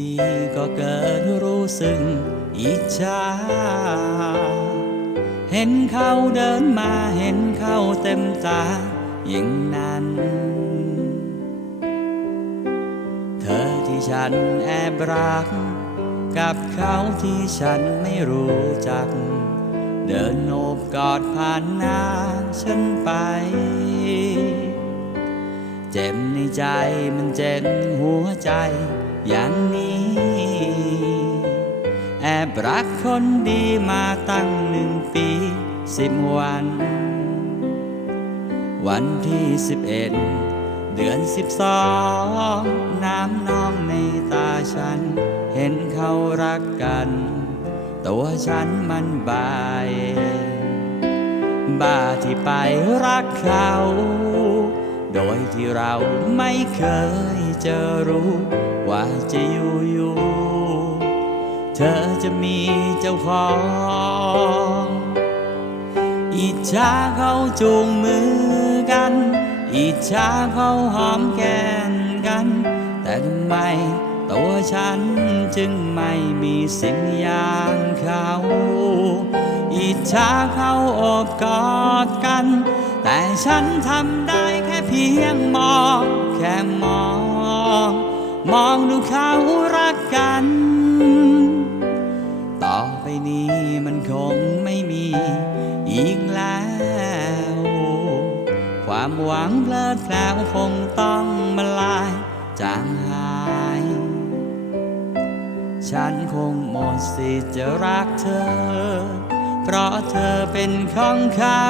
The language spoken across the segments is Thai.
ดีๆ ก็เกิดรู้สึกอิจฉา เห็นเขาเดินมาเห็นเขาเต็มตาอย่างนั้น เธอที่ฉันแอบรัก กับเขาที่ฉันไม่รู้จัก เดินโอบกอดผ่านหน้าฉันไป เจ็บในใจมันเจ็บหัวใจอย่างนี้ แอบรักคนดีมาตั้งหนึ่งปีสิบวัน วันที่สิบเอ็ดเดือนสิบสองน้ำนองในตาฉัน เห็นเขารักกัน ตัวฉันมันบาย บ้าที่ไปรักเขา โดยที่เราไม่เคยจอรู้ว่าจะอยู่อยู่เธอจะมีเจ้าของ อิจฉาเขาจูงมือกัน อิจฉาเขาหอมแก้มกัน แต่ทำไมตัวฉันจึงไม่มีสิ่งอย่างเขา อิจฉาเขาอบกอดกัน แต่ฉันทำได้แค่ พียงมอง แค่มอง มองดูเขารักกัน ต่อไปนี้มันคงไม่มีอีกแล้ว ความหวังเพลิดเพลวคงต้องมาลายจางหาย ฉันคงหมดสิทธิ์จะรักเธอ เพราะเธอเป็นของเขา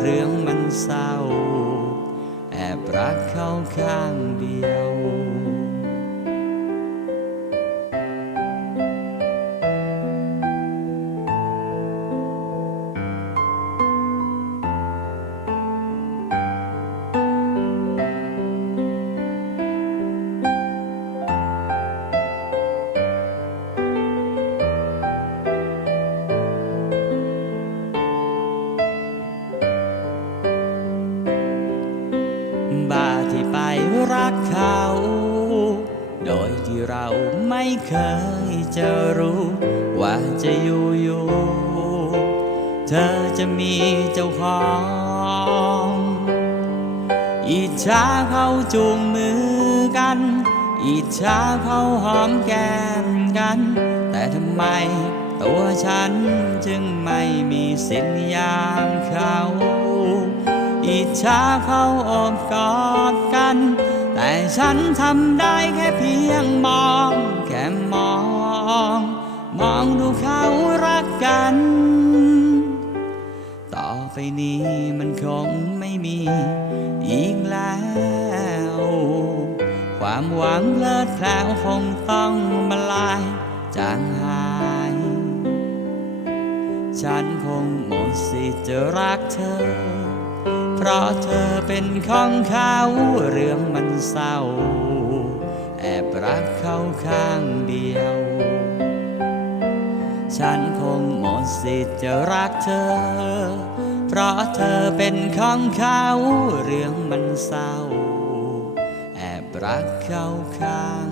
เรื่องมันเศร้า รักเขาข้างเดียว โดยที่เราไม่เคยจะรู้ ว่าจะอยู่อยู่เธอจะมีเจ้าของ อิจฉาเขาจูงมือกัน อิจฉาเขาหอมแก้มกัน แต่ทำไมตัวฉันจึงไม่มีสิทธิ์อย่างเขา อิจฉาเขาอบกอดกัน ฉันทำได้แค่เพียงมอง แค่มอง มองดูเขารักกัน ต่อไปนี้มันคงไม่มีอีกแล้ว ความหวังเลิดเพลวคงต้องมาลายจางหาย ฉันคงหมดสิทธิ์จะรักเธอ ราะเธอเป็นของเขาเรื่องมันเศร้า แอบรักเขาข้างเดียว ฉันคงหมดสิทธิ์จะรักเธอ เพราะเธอเป็นของเขาเรื่องมันเศร้า แอบรักเขาข้าง